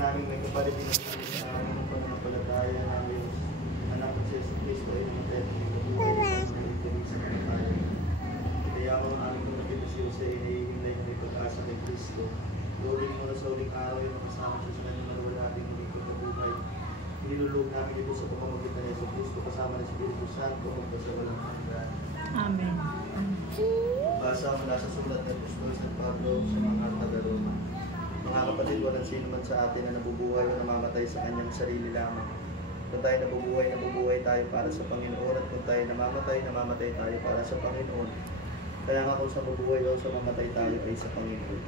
namin may kapatid na sa aming pananampalataya na Diyos. Anak ko si Jesus Cristo ay namatay at nagkabuhay sa nagtitig sa kamatayan. Kaya ako ang aming kapatid si Jose ay nahihimlay na may pag-asa kay Cristo. Luring mo na sa uling araw ay makasama siya sa kanyang maluwalhating muling pagkabuhay. Nilulog namin ito sa pamamagitan ni Jesus Cristo kasama ng Espiritu Santo magpasa walang hanggan. Amen. Basa mula sa sulat ng Apostol San Pablo sa mga taga-Roma. Mga kapatid, walang sino man sa atin na nabubuhay o namamatay sa kanyang sarili lamang. Kung tayo nabubuhay tayo para sa Panginoon, at kung tayo namamatay tayo para sa Panginoon. Kaya nga kung sa mabubuhay o sa mamatay tayo ay sa Panginoon.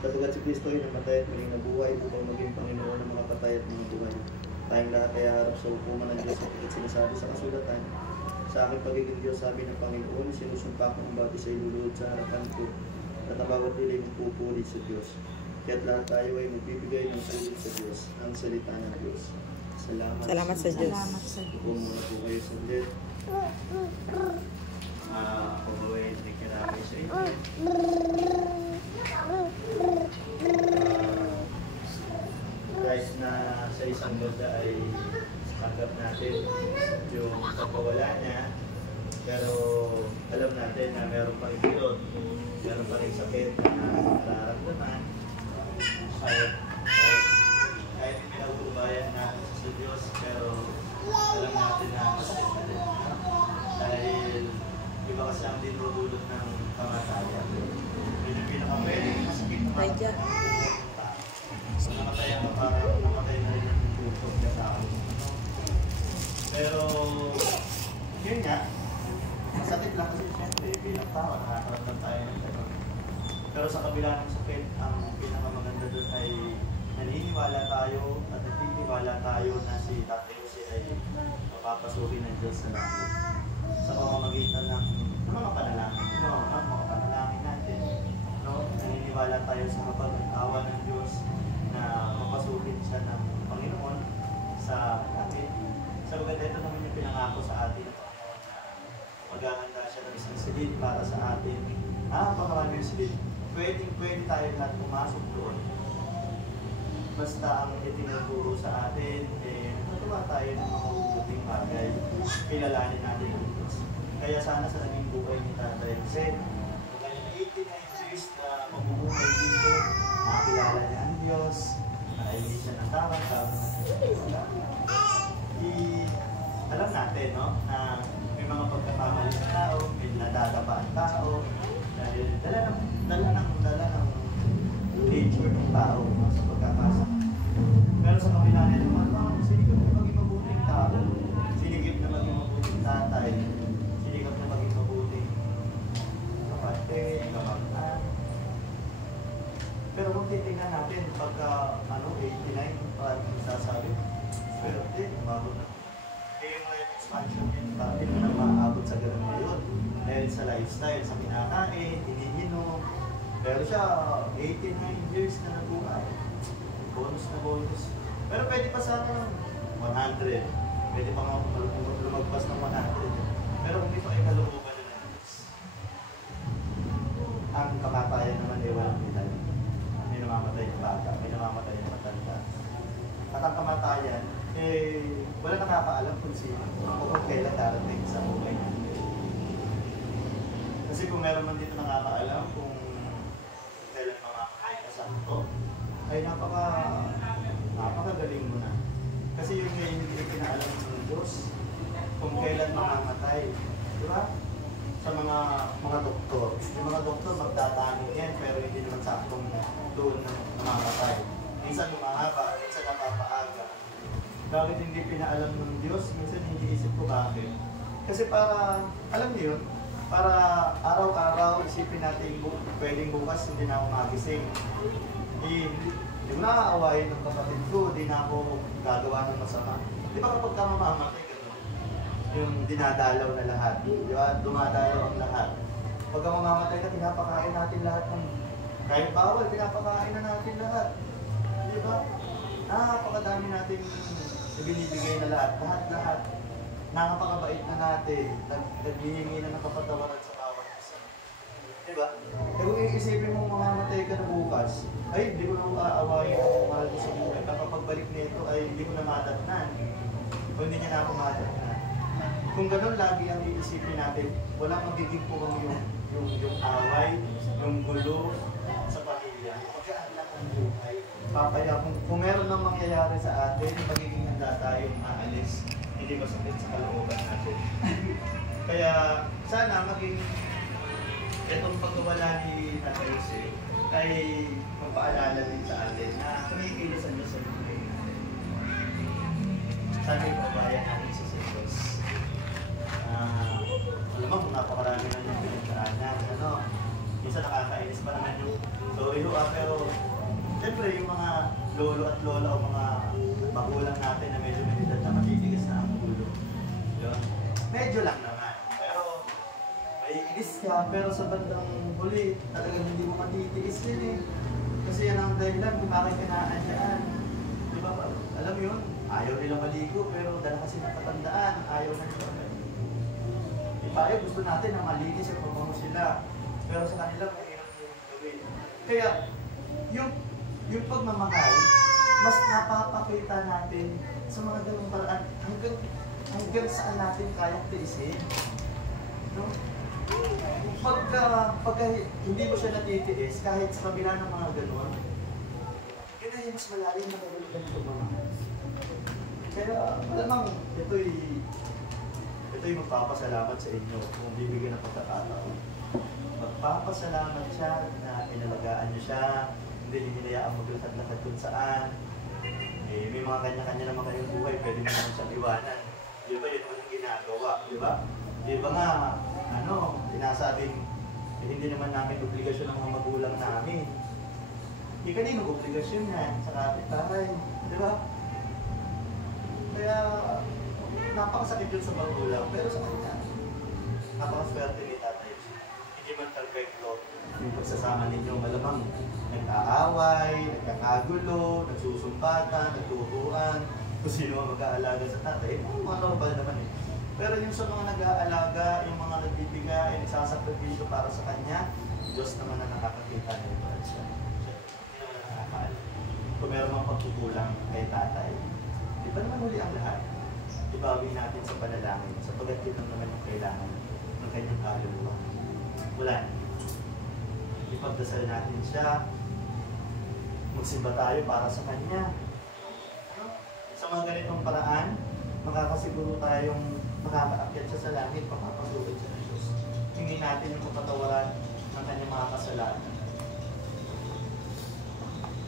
Sapagkat si Kristo ay namatay at muling nabuhay upang maging Panginoon ng mga patay at mga buhay. Tayong lahat ay harap sa hukuman ng Diyos at sinasabi sa kasulatan. Sa aking pagiging Diyos, sabi ng Panginoon, sinusumpa ko ang bawat isa iluluhod sa harapan ko at ang bawat dilay magpupuri sa Diyos. Kaya't lahat tayo ay magbibigay ng salit sa Diyos, ang salita ng Diyos. Salamat sa Diyos. Salamat sa Diyos. Huwag muna po kayo sa Diyos. Ako ba ay hindi kinamay sa inyo. Guys, na sa isang ganda ay tanggap natin yung pagkawala niya, pero alam natin na meron pa rin bilod, meron pa rin sakit na nararamdaman. Kahit pinagbubayan natin sa Diyos, pero alam natin na masakit na din. Dahil iba kasi ang dinudulot ng kamatayan. Yun yung pinaka-pwedeng masakit na kamatayan. So namatayan ka parang namatay na rin ang tutok na tao. Pero yun nga, masakit lang kasi siyempre bilang tao, nakakaramdam tayo ng gano'n. Pero sa kabila ng sakit, ang pinakamaganda doon ay naniniwala tayo at naniniwala tayo na si Tatay Jose ay mapapasukin ng Diyos sa langit. Sa pamamagitan ng mga panalangin, mga panalangin natin, no? Naniniwala tayo sa kapag-awa ng Diyos na mapasukin siya ng Panginoon sa langit. Sa bagay ito naman yung pinangako sa atin ng Panginoon na maghahanda siya ng isang silid para sa atin. Napakarami yung silid. Pwede tayo lahat pumasok doon. Basta ang itinuturo sa atin, natuwa tayo ng mga mabubuting bagay. Kilalanin natin ang Diyos. Kaya sana sa naging buhay ni Tatay Jose, kung ganyan 89 years na mabubuhay dito, nakakilala niya ang Diyos, nakaili siya ng tawag, alam natin, no, na may mga pagkakamali ng tao, may nadadaba ang tao, dahil dala ng nature ng tao, no, sa pagkakasa. Pero sa kabila nito naman, sinikap na maging mabuting tao, sinikap na maging mabuting tatay, sinikap na maging mabuting kapatid, kapatid. Pero kung titingnan natin, pagka 89, parang sasabi, swerte, umabot na. Kaya yung life expansion din, bakit na maabot sa ganun ngayon? Dahil sa lifestyle, sa kinakain, iniinom. Pero siya, 89 years na nabuhay. Bonus na bonus. Pero pwede pa sana 100. Pwede pa nga lumagpas ng 100. Pero kung di pa ay kalooban na Diyos. Ang kamatayan naman ay walang pinal. May namamatay na bata, may namamatay na matanda. At ang kamatayan, wala nakakaalam kung sino o kung kailan darating sa buhay natin. Kasi kung meron man dito nakakaalam kung kailan mamamatay ka sa ito, ay napakagaling mo na. Kasi yun ngayon hindi pinaalam ng Diyos kung kailan mamamatay. Di ba? Sa mga doktor. Yung mga doktor magtatanong yan pero hindi naman saktong doon namamatay. Minsan lumahaba, minsan napapaaga. Bakit hindi pinaalam ng Diyos? Minsan hindi isip ko bakit. Kasi para, alam niyo yun, para araw-araw isipin natin pwedeng bukas hindi na ako magising. Hindi mo nakaawayin ng kapatid ko, hindi na ako gagawa ng masama. Di ba kapag ka mamamatay, gano'n? Yung dinadalaw na lahat. Di ba? Dumadalaw ang lahat. Pagka mamamatay na, pinapakain natin lahat ng kahit bawal, pinapakain na natin lahat. Di ba? Napakadami natin binibigay na lahat. Lahat. Nakapakabait na natin. Naghihingi na ng kapatawaran sa bawat isa. Diba? Eh kung iisipin mo mamamatay ka na bukas, ay hindi ko na aawayin ang mahal ko sa buhay. Baka pagbalik nito ay hindi ko na madatnan. O hindi niya na ako madatnan. Kung gano'n lagi ang iisipin natin, walang magiging purong yung away, yung gulo sa pamilya. Pagkaan lang ang buhay. Papaya, kung meron nang mangyayari sa atin, magiging handa tayong aalis. Hindi masakit sa kalooban natin. Kaya sana maging itong pagkawala ni Tatay Jose ay magpaalala din sa atin na kumikilusan niya sa buhay. Sana ipabayan natin sa Diyos. Alam mo, napakarami na yung pinagdaanan. Minsan nakakainis pa naman yung sorry ho, pero siyempre yung mga lolo at lola o mga magulang natin na medyo may edad na matitigas na ang ulo. Yun. Medyo lang naman. Pero may inis ka, pero sa bandang huli, talagang hindi mo matitiis din eh. Kasi yan ang dahilan kung bakit kinaanyaan. Di ba? Alam mo yun, ayaw nila maligo, pero dahil kasi nakatandaan, ayaw na nila. Tayo gusto natin na malinis at mabango sila. Pero sa kanila, mahirap yung gawin. Kaya, yung pagmamahal, mas napapakita natin sa mga ganung paraan hanggang saan natin kayang tiisin. No? Pagka hindi mo siya natitiis, kahit sa kabila ng mga ganon, yun ay mas malalim na kagulugan ng pagmamahal. Kaya, alamang, ito'y magpapasalamat sa inyo kung bibigyan ng pagkakataon. Magpapasalamat siya na inalagaan niyo siya, hindi niyo hinayaan maglakad-lakad kung saan. May mga kanya-kanya naman kayong buhay, pwede mo naman siyang iwanan. Di ba yun ang ginagawa, di ba? Di ba nga, sinasabing, hindi naman namin obligasyon ng mga magulang namin. Hindi kaninong obligasyon yan sa kapitbahay, di ba? Kaya, napakasakit yun sa magulang, pero sa kanya, napakaswerte ni Tatay. Hindi man perfecto yung pagsasama ninyo. Malamang nag-aaway, nagkakagulo, nagsusumbatan, nagtutuan, kung sino ang mag-aalaga sa tatay. Mga normal naman eh. Pero yung sa mga nag-aalaga, yung mga nagbibigay, nagsasakripisyo para sa kanya, Diyos naman na nakakakita nito at siya. Hindi naman nakakaalam. Kung meron mga pagkukulang kay tatay, di ba naman huli ang lahat? Ibawin natin sa panalangin, sapagkat yun naman yung kailangan ng kanyang kaluluwa. Wala na. Ipagdasal natin siya, magsimba tayo para sa kanya. Sa mga ganitong paraan, makakasiguro tayong makakaakyat siya sa langit, papapasulit siya ng Diyos. Hingin natin yung kapatawaran ng kanyang mga kasalanan.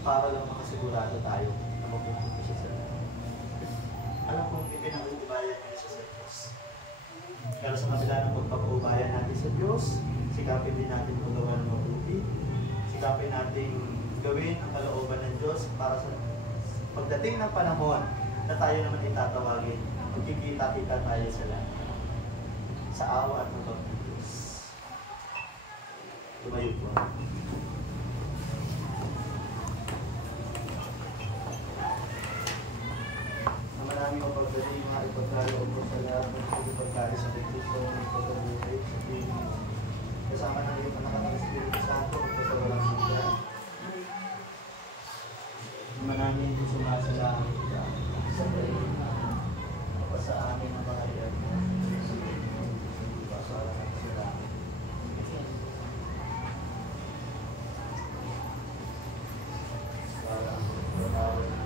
Para lang makasigurado tayo na mapupunta siya sa langit. Alam kong ipinag-uubayan niya siya sa Diyos. Pero sa kabila ng pagpapaubayan natin sa Diyos, sikapin din natin magawa ng mabuti. Sikapin natin gawin ang kalooban ng Diyos para sa pagdating ng panahon na tayo naman itatawagin, magkikita-kita tayo sa langit. Sa awa at ng Diyos. Tumayo po. Maraming mapagdating mga ipagkaloob ko sa lahat ng ipagkali sa Kristo ng pagkabuhay sa Pilipinas. Kasama ng iyong anak ng Espiritu Santo at sa walang hanggan. Maraming sumasalangit ka sa Pilipinas. Sa amin ang bahayag mo. Pasala ng sila. Para ang pagkakawin.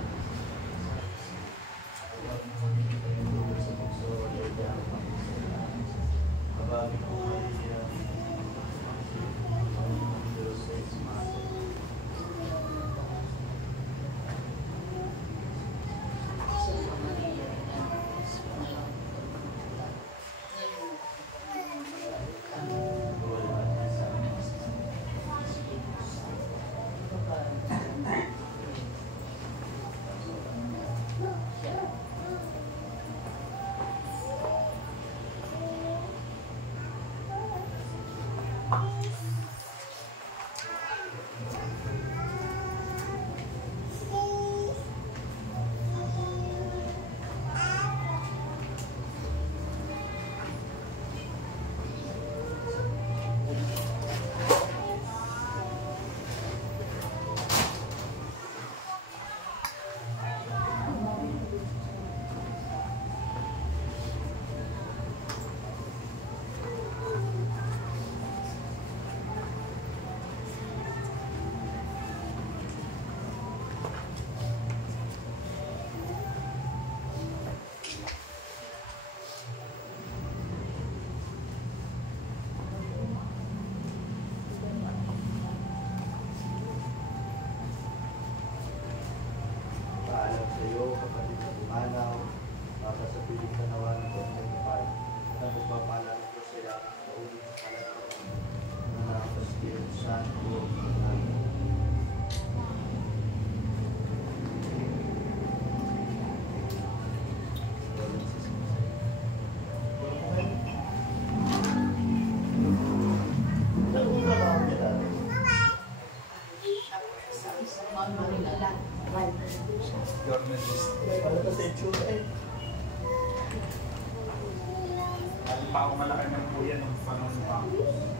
iyo, kapatid na dumanaw, para sa piling kanawa ng Panginoon, at magpapala ng Diyos sa iyo, sa ulit sa kalagawa, ng anak sa Espiritu Santo. Amen. Lalo pa ako malaki ng kuya nung panahon pa ako.